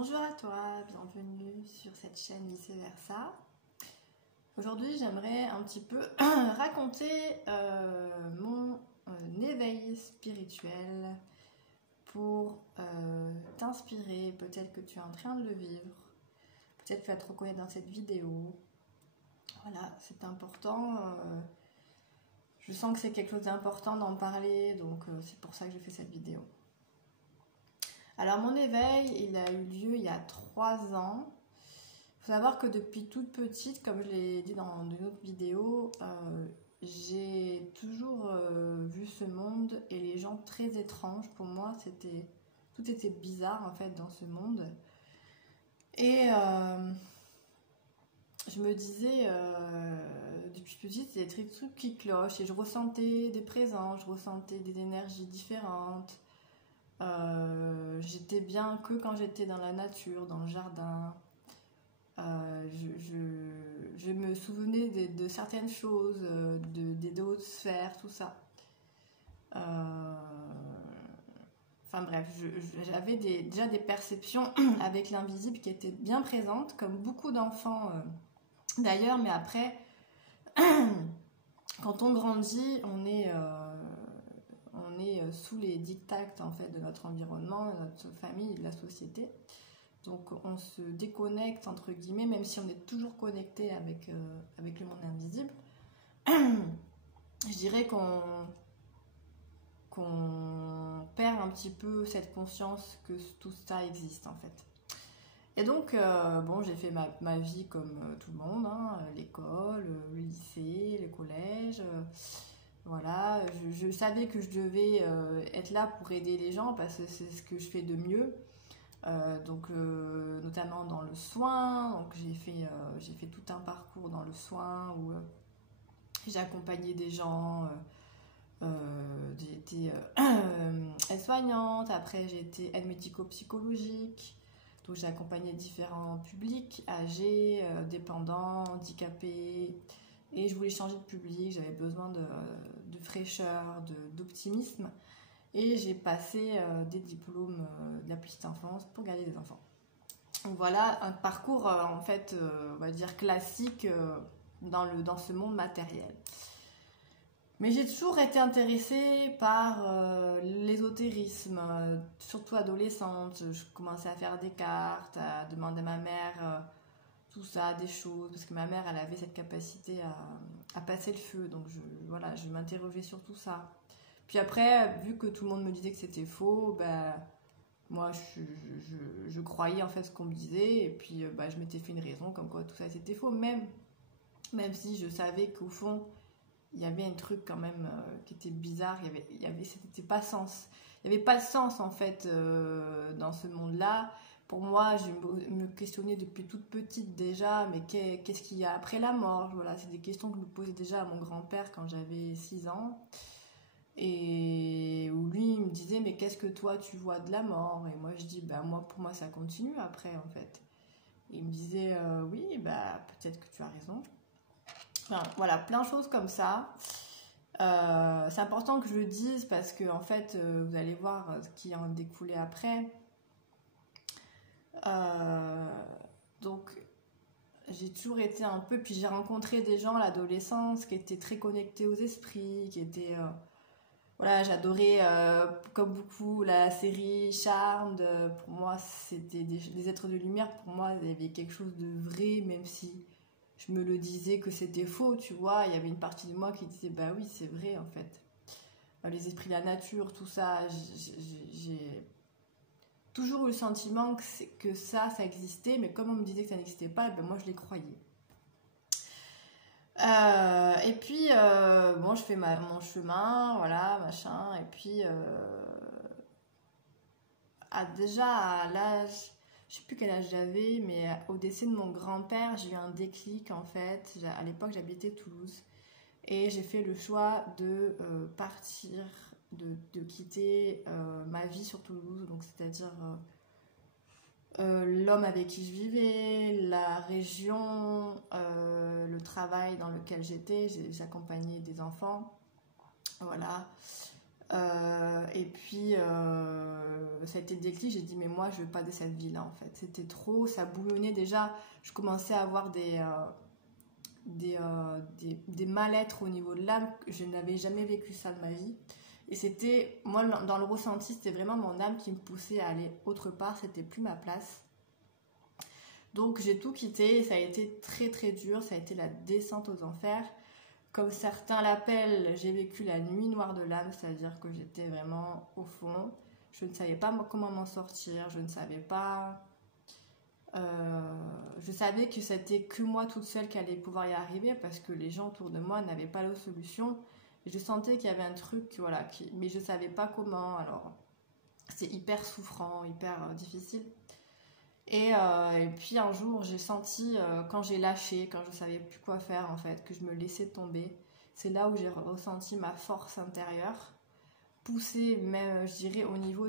Bonjour à toi, bienvenue sur cette chaîne Vice Versa. Aujourd'hui, j'aimerais un petit peu raconter mon éveil spirituel pour t'inspirer. Peut-être que tu es en train de le vivre, peut-être que tu vas te reconnaître dans cette vidéo. Voilà, c'est important. Je sens que c'est quelque chose d'important d'en parler, donc c'est pour ça que je fais cette vidéo. Alors mon éveil, il a eu lieu il y a 3 ans. Il faut savoir que depuis toute petite, comme je l'ai dit dans une autre vidéo, j'ai toujours vu ce monde et les gens très étranges. Pour moi, tout était bizarre en fait dans ce monde. Et je me disais, depuis petite, il y a des trucs qui clochent et je ressentais des présences, je ressentais des énergies différentes. J'étais bien que quand j'étais dans la nature, dans le jardin. Je me souvenais de certaines choses, des autres sphères, tout ça. Enfin bref, j'avais déjà des perceptions avec l'invisible qui étaient bien présentes, comme beaucoup d'enfants d'ailleurs, mais après, quand on grandit, on est sous les diktats en fait de notre environnement, de notre famille, de la société. Donc on se déconnecte entre guillemets, même si on est toujours connecté avec le monde invisible. Je dirais qu'on perd un petit peu cette conscience que tout ça existe en fait. Et donc bon, j'ai fait ma vie comme tout le monde, hein, l'école, le lycée, le collège. Voilà, je savais que je devais être là pour aider les gens parce que c'est ce que je fais de mieux. Notamment dans le soin. Donc j'ai fait tout un parcours dans le soin où j'ai accompagné des gens. J'ai été aide-soignante. Après j'ai été aide médico-psychologique. Donc j'ai accompagné différents publics âgés, dépendants, handicapés. Et je voulais changer de public, j'avais besoin de fraîcheur, d'optimisme. Et j'ai passé des diplômes de la petite enfance pour garder des enfants. Donc voilà un parcours en fait, on va dire classique dans ce monde matériel. Mais j'ai toujours été intéressée par l'ésotérisme, surtout adolescente. Je commençais à faire des cartes, à demander à ma mère tout ça, des choses, parce que ma mère, elle avait cette capacité à passer le feu, donc je m'interrogeais sur tout ça. Puis après, vu que tout le monde me disait que c'était faux, moi, je croyais en fait ce qu'on me disait, et puis je m'étais fait une raison comme quoi tout ça c'était faux, même si je savais qu'au fond, il y avait un truc quand même qui était bizarre, c'était pas sens. Il n'y avait pas de sens en fait dans ce monde-là. Pour moi, je me questionnais depuis toute petite déjà, mais qu'est-ce qu'il y a après la mort? Voilà, c'est des questions que je me posais déjà à mon grand-père quand j'avais 6 ans. Et où lui, il me disait, mais qu'est-ce que toi, tu vois de la mort? Et moi, je dis, pour moi, ça continue après, en fait. Et il me disait, oui, peut-être que tu as raison. Enfin, voilà, plein de choses comme ça. C'est important que je le dise parce que, en fait, vous allez voir ce qui en découlait après. Donc j'ai toujours été un peu, puis j'ai rencontré des gens à l'adolescence qui étaient très connectés aux esprits, qui étaient voilà, j'adorais comme beaucoup la série Charmed. Pour moi c'était des êtres de lumière. Pour moi il y avait quelque chose de vrai, même si je me le disais que c'était faux, tu vois. Il y avait une partie de moi qui disait bah oui, c'est vrai en fait. Les esprits de la nature, tout ça, j'ai toujours eu le sentiment que ça existait, mais comme on me disait que ça n'existait pas, moi je les croyais. Et puis, bon, je fais mon chemin, voilà, machin, et puis, déjà à l'âge, je sais plus quel âge j'avais, mais au décès de mon grand-père, j'ai eu un déclic en fait. À l'époque, j'habitais Toulouse, et j'ai fait le choix de partir, de quitter ma vie sur Toulouse, donc c'est-à-dire l'homme avec qui je vivais, la région, le travail dans lequel j'étais. J'accompagnais des enfants, voilà. Et puis, ça a été le déclic. J'ai dit, mais moi, je veux pas de cette vie-là, en fait. C'était trop, ça bouillonnait déjà. Je commençais à avoir des mal-être au niveau de l'âme. Je n'avais jamais vécu ça de ma vie. Et c'était, moi, dans le ressenti, c'était vraiment mon âme qui me poussait à aller autre part. C'était plus ma place. Donc, j'ai tout quitté. Et ça a été très, très dur. Ça a été la descente aux enfers. Comme certains l'appellent, j'ai vécu la nuit noire de l'âme, c'est-à-dire que j'étais vraiment au fond. Je ne savais pas comment m'en sortir, je ne savais pas... je savais que c'était que moi toute seule qui allait pouvoir y arriver parce que les gens autour de moi n'avaient pas la solution. Et je sentais qu'il y avait un truc, voilà, mais je ne savais pas comment. Alors, c'est hyper souffrant, hyper difficile. Et puis un jour, j'ai senti, quand j'ai lâché, quand je ne savais plus quoi faire en fait, que je me laissais tomber. C'est là où j'ai ressenti ma force intérieure, poussée même, je dirais, au niveau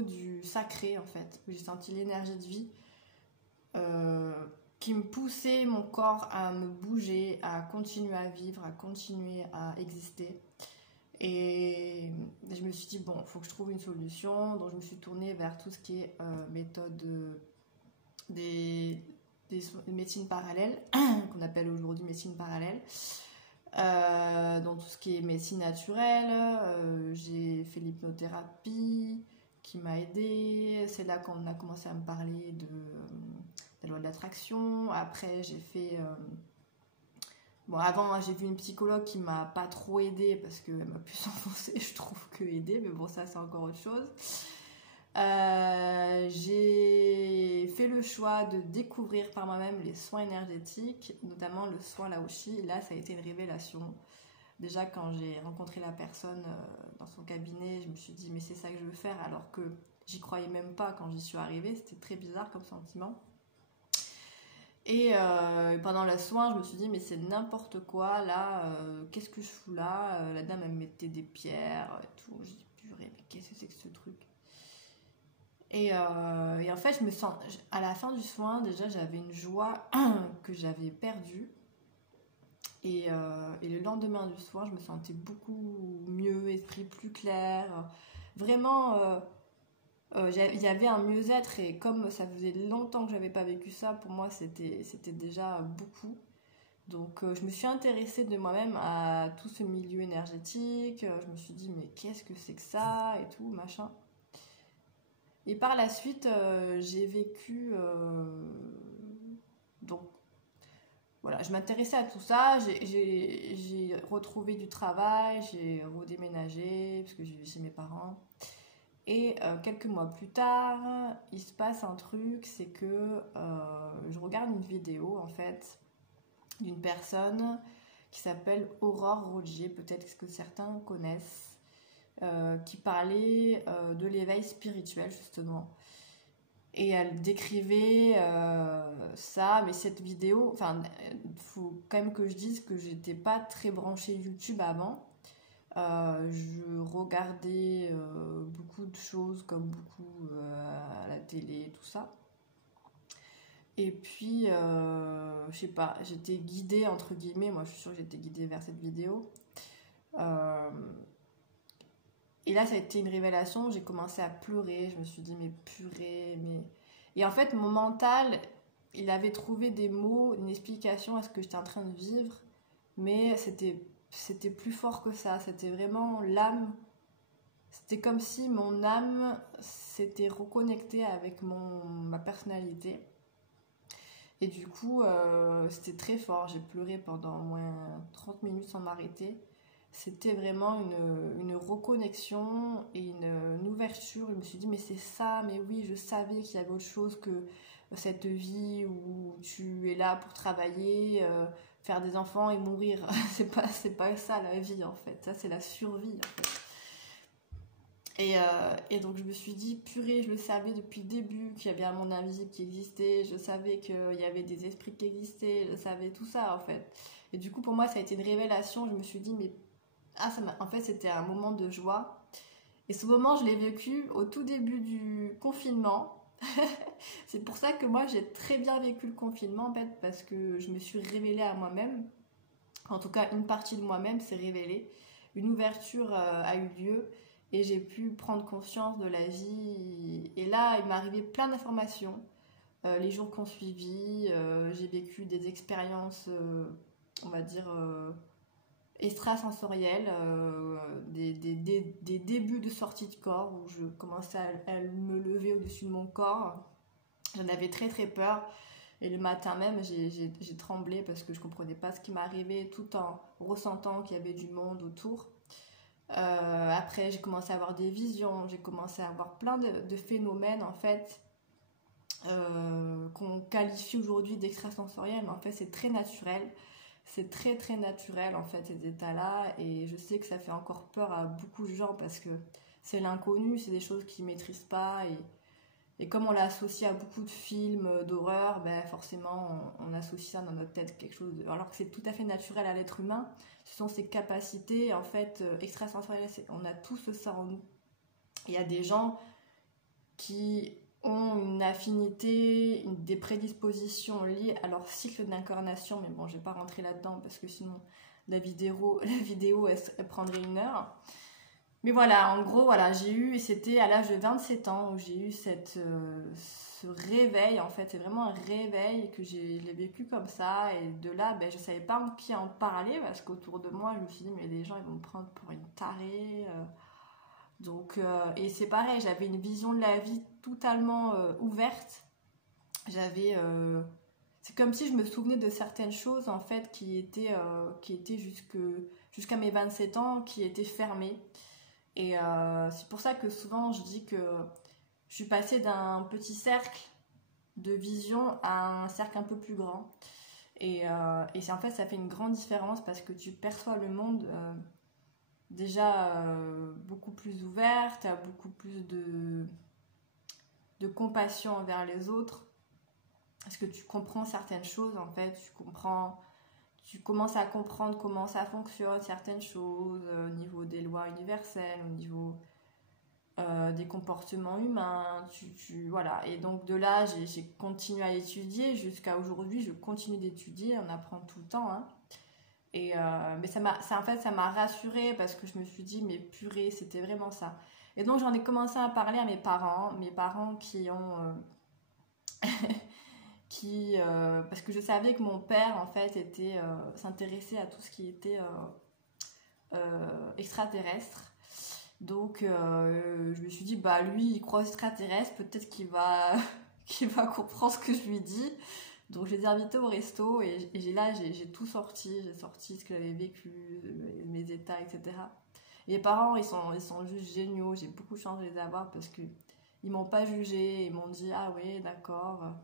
du sacré en fait. Où j'ai senti l'énergie de vie qui me poussait mon corps à me bouger, à continuer à vivre, à continuer à exister. Et je me suis dit, bon, il faut que je trouve une solution. Donc, je me suis tournée vers tout ce qui est méthode des médecines parallèles, qu'on appelle aujourd'hui médecine parallèle. Donc, tout ce qui est médecine naturelle. J'ai fait l'hypnothérapie qui m'a aidée. C'est là qu'on a commencé à me parler de la loi de l'attraction. Après, j'ai fait... Bon, avant, j'ai vu une psychologue qui m'a pas trop aidée parce qu'elle m'a plus enfoncée, je trouve, que aidée, mais bon, ça, c'est encore autre chose. J'ai fait le choix de découvrir par moi-même les soins énergétiques, notamment le soin Laoshi. Et là, ça a été une révélation. Déjà, quand j'ai rencontré la personne dans son cabinet, je me suis dit, mais c'est ça que je veux faire, alors que j'y croyais même pas quand j'y suis arrivée. C'était très bizarre comme sentiment. Et pendant le soin, je me suis dit, mais c'est n'importe quoi, là, qu'est-ce que je fous là? La dame, elle me mettait des pierres et tout. J'ai dit, purée, mais qu'est-ce que c'est que ce truc? Et en fait, je me sens, à la fin du soin, déjà, j'avais une joie que j'avais perdue. Et le lendemain du soin, je me sentais beaucoup mieux, esprit plus clair. Vraiment... il y avait un mieux-être et comme ça faisait longtemps que j'avais pas vécu ça, pour moi c'était déjà beaucoup. Donc je me suis intéressée de moi-même à tout ce milieu énergétique. Je me suis dit mais qu'est-ce que c'est que ça et tout machin. Et par la suite j'ai vécu donc voilà, je m'intéressais à tout ça. J'ai retrouvé du travail, j'ai redéménagé parce que je vivais chez mes parents. Et quelques mois plus tard, il se passe un truc, c'est que je regarde une vidéo en fait d'une personne qui s'appelle Aurore Rogier, peut-être que certains connaissent, qui parlait de l'éveil spirituel justement. Et elle décrivait ça, mais cette vidéo, enfin, faut quand même que je dise que j'étais pas très branchée YouTube avant. Je regardais beaucoup de choses comme beaucoup à la télé, tout ça. Et puis, je sais pas, j'étais guidée entre guillemets, moi je suis sûre que j'étais guidée vers cette vidéo. Et là, ça a été une révélation, j'ai commencé à pleurer, je me suis dit, mais purée, mais... Et en fait, mon mental, il avait trouvé des mots, une explication à ce que j'étais en train de vivre, mais c'était plus fort que ça, c'était vraiment l'âme. C'était comme si mon âme s'était reconnectée avec ma personnalité. Et du coup, c'était très fort. J'ai pleuré pendant au moins 30 minutes sans m'arrêter. C'était vraiment une reconnexion et une ouverture. Je me suis dit, mais c'est ça, mais oui, je savais qu'il y avait autre chose que cette vie où tu es là pour travailler, faire des enfants et mourir. C'est pas ça la vie en fait. Ça, c'est la survie en fait. Et donc je me suis dit, purée, je le savais depuis le début qu'il y avait un monde invisible qui existait, je savais qu'il y avait des esprits qui existaient, je savais tout ça en fait. Et du coup pour moi ça a été une révélation, je me suis dit, mais en fait c'était un moment de joie. Et ce moment je l'ai vécu au tout début du confinement. C'est pour ça que moi j'ai très bien vécu le confinement en fait, parce que je me suis révélée à moi-même. En tout cas une partie de moi-même s'est révélée. une ouverture a eu lieu et j'ai pu prendre conscience de la vie. Et là, il m'est arrivé plein d'informations. Les jours qu'on suivi, j'ai vécu des expériences, on va dire, extrasensorielles, des débuts de sortie de corps où je commençais à me lever au-dessus de mon corps. J'en avais très très peur. Et le matin même, j'ai tremblé parce que je ne comprenais pas ce qui m'arrivait tout en ressentant qu'il y avait du monde autour. Après, j'ai commencé à avoir des visions, j'ai commencé à avoir plein de phénomènes en fait qu'on qualifie aujourd'hui d'extrasensoriels, mais en fait c'est très naturel. C'est très très naturel en fait ces états-là et je sais que ça fait encore peur à beaucoup de gens parce que c'est l'inconnu, c'est des choses qu'ils ne maîtrisent pas et comme on l'associe à beaucoup de films d'horreur, ben forcément on associe ça dans notre tête quelque chose alors que c'est tout à fait naturel à l'être humain. Ce sont ces capacités en fait extrasensorielles, on a tous ça en nous. Il y a des gens qui ont une affinité, des prédispositions liées à leur cycle d'incarnation, mais bon, je vais pas rentrer là-dedans parce que sinon la vidéo elle prendrait 1 heure. Mais voilà, en gros, voilà, j'ai eu, et c'était à l'âge de 27 ans où j'ai eu ce réveil, en fait, c'est vraiment un réveil que je l'ai vécu comme ça, et de là, ben, je savais pas qui en parler, parce qu'autour de moi, je me suis dit, mais les gens, ils vont me prendre pour une tarée. Donc, et c'est pareil, j'avais une vision de la vie totalement ouverte. C'est comme si je me souvenais de certaines choses, en fait, qui étaient jusqu'à mes 27 ans, qui étaient fermées. Et c'est pour ça que souvent je dis que je suis passée d'un petit cercle de vision à un cercle un peu plus grand. Et en fait, ça fait une grande différence parce que tu perçois le monde déjà beaucoup plus ouvert, tu as beaucoup plus de compassion envers les autres. Parce que tu comprends certaines choses, en fait, tu commences à comprendre comment ça fonctionne, certaines choses, au niveau des lois universelles, au niveau des comportements humains, voilà. Et donc de là, j'ai continué à étudier, jusqu'à aujourd'hui, je continue d'étudier, on apprend tout le temps, hein. Mais en fait, ça m'a rassurée parce que je me suis dit, mais purée, c'était vraiment ça. Et donc j'en ai commencé à parler à mes parents qui ont... parce que je savais que mon père en fait s'intéressait à tout ce qui était extraterrestre, donc je me suis dit bah lui il croit aux extraterrestres, peut-être qu'il va qu'il va comprendre ce que je lui dis, donc je les ai invités au resto et j'ai tout sorti, j'ai sorti ce que j'avais vécu, mes états, etc. Et les parents ils sont juste géniaux, j'ai beaucoup de chance de les avoir parce que ils m'ont pas jugé, ils m'ont dit ah ouais d'accord.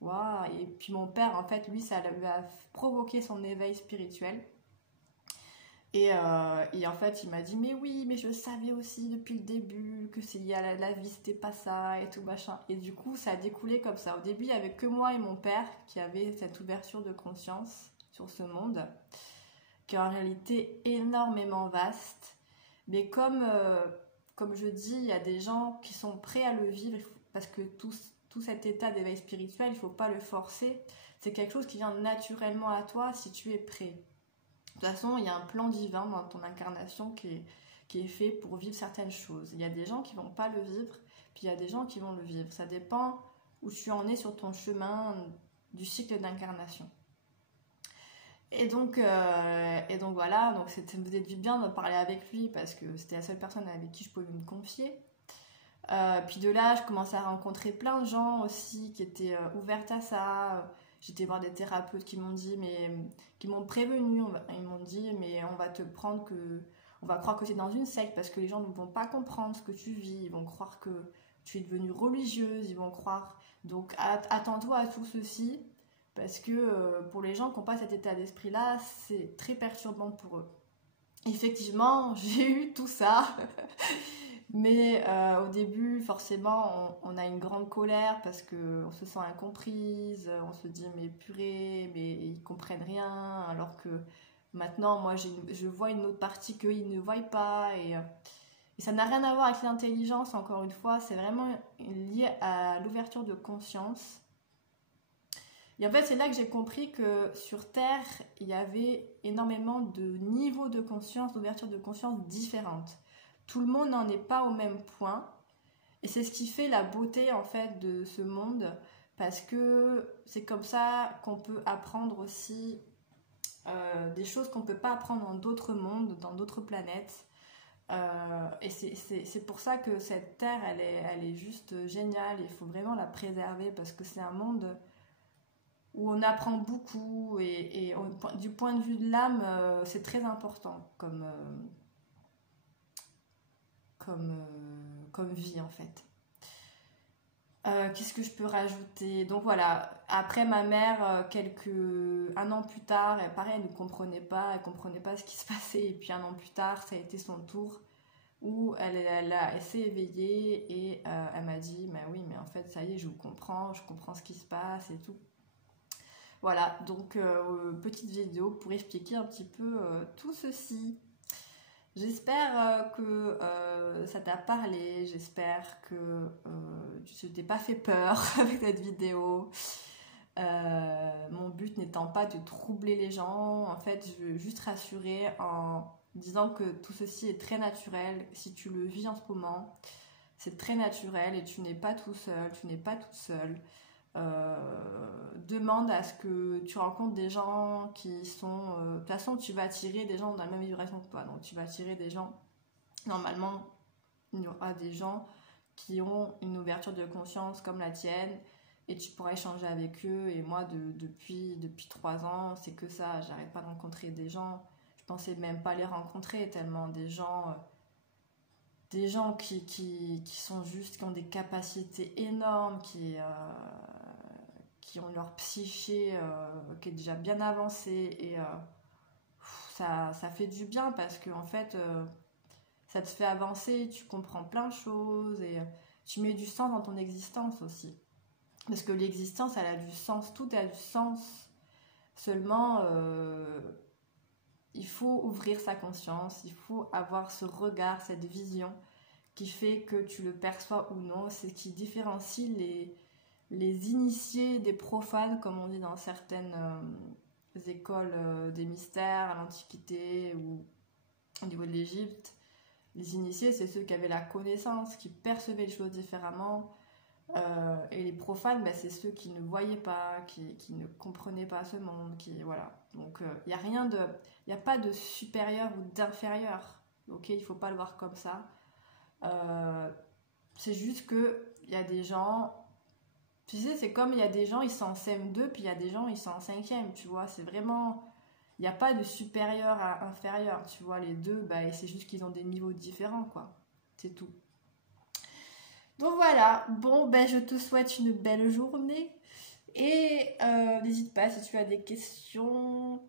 Wow. Et puis mon père, en fait, lui, ça lui a provoqué son éveil spirituel. Et en fait, il m'a dit, mais oui, mais je savais aussi depuis le début que c'est lié à la vie, c'était pas ça et tout machin. Et du coup, ça a découlé comme ça. Au début, il n'y avait que moi et mon père qui avaient cette ouverture de conscience sur ce monde, qui est en réalité énormément vaste. Mais comme je dis, il y a des gens qui sont prêts à le vivre parce que tout cet état d'éveil spirituel, il ne faut pas le forcer. C'est quelque chose qui vient naturellement à toi si tu es prêt. De toute façon, il y a un plan divin dans ton incarnation qui est fait pour vivre certaines choses. Il y a des gens qui ne vont pas le vivre, puis il y a des gens qui vont le vivre. Ça dépend où tu en es sur ton chemin du cycle d'incarnation. Et donc voilà, donc ça me faisait du bien de parler avec lui parce que c'était la seule personne avec qui je pouvais me confier. Puis de là, je commençais à rencontrer plein de gens aussi qui étaient ouvertes à ça. J'étais voir des thérapeutes qui m'ont prévenu. Ils m'ont dit, mais on va croire que c'est dans une secte parce que les gens ne vont pas comprendre ce que tu vis. Ils vont croire que tu es devenue religieuse. Ils vont croire. Donc attends-toi à tout ceci parce que pour les gens qui n'ont pas cet état d'esprit-là, c'est très perturbant pour eux. Effectivement, j'ai eu tout ça. Mais au début, forcément, on a une grande colère parce qu'on se sent incomprise, on se dit mais purée, mais ils comprennent rien, alors que maintenant, moi, je vois une autre partie qu'ils ne voient pas. Et ça n'a rien à voir avec l'intelligence, encore une fois, c'est vraiment lié à l'ouverture de conscience. Il Et en fait, c'est là que j'ai compris que sur Terre, il y avait énormément de niveaux de conscience, d'ouverture de conscience différentes. Tout le monde n'en est pas au même point. Et c'est ce qui fait la beauté, en fait, de ce monde. Parce que c'est comme ça qu'on peut apprendre aussi des choses qu'on ne peut pas apprendre dans d'autres mondes, dans d'autres planètes. Et c'est pour ça que cette Terre, elle est juste géniale. Il faut vraiment la préserver parce que c'est un monde où on apprend beaucoup et du point de vue de l'âme, c'est très important comme vie en fait. Qu'est-ce que je peux rajouter? Donc voilà, après ma mère, un an plus tard, pareil, elle ne comprenait pas, elle comprenait pas ce qui se passait. Et puis un an plus tard, ça a été son tour où elle s'est éveillée et elle m'a dit, mais oui, mais en fait, ça y est, je comprends ce qui se passe et tout. Voilà, donc petite vidéo pour expliquer un petit peu tout ceci. J'espère que ça t'a parlé, j'espère que je t'ai pas fait peur avec cette vidéo. Mon but n'étant pas de troubler les gens, en fait je veux juste rassurer en disant que tout ceci est très naturel. Si tu le vis en ce moment, c'est très naturel et tu n'es pas tout seul, tu n'es pas toute seule. Demande à ce que tu rencontres des gens qui sont de toute façon tu vas attirer des gens dans la même vibration que toi, donc tu vas attirer des gens, normalement il y aura des gens qui ont une ouverture de conscience comme la tienne et tu pourras échanger avec eux. Et moi depuis 3 ans c'est que ça, j'arrête pas de rencontrer des gens, je pensais même pas les rencontrer tellement des gens qui sont juste, qui ont des capacités énormes, qui ont leur psyché qui est déjà bien avancée et ça fait du bien parce que en fait ça te fait avancer, tu comprends plein de choses et tu mets du sens dans ton existence aussi, parce que l'existence elle a du sens, tout a du sens, seulement il faut ouvrir sa conscience, il faut avoir ce regard, cette vision qui fait que tu le perçois ou non. C'est ce qui différencie les initiés des profanes, comme on dit dans certaines écoles des mystères à l'Antiquité ou au niveau de l'Égypte. Les initiés, c'est ceux qui avaient la connaissance, qui percevaient les choses différemment. Et les profanes, ben, c'est ceux qui ne voyaient pas, qui ne comprenaient pas ce monde. Voilà. Donc, il n'y a pas de supérieur ou d'inférieur. Ok, il ne faut pas le voir comme ça. C'est juste qu'il y a des gens... Tu sais, c'est comme il y a des gens, ils sont en CM2, puis il y a des gens, ils sont en 5e, tu vois. C'est vraiment... Il n'y a pas de supérieur à inférieur, tu vois. Les deux, bah, c'est juste qu'ils ont des niveaux différents, quoi. C'est tout. Donc voilà. Bon, ben, je te souhaite une belle journée. Et n'hésite pas si tu as des questions.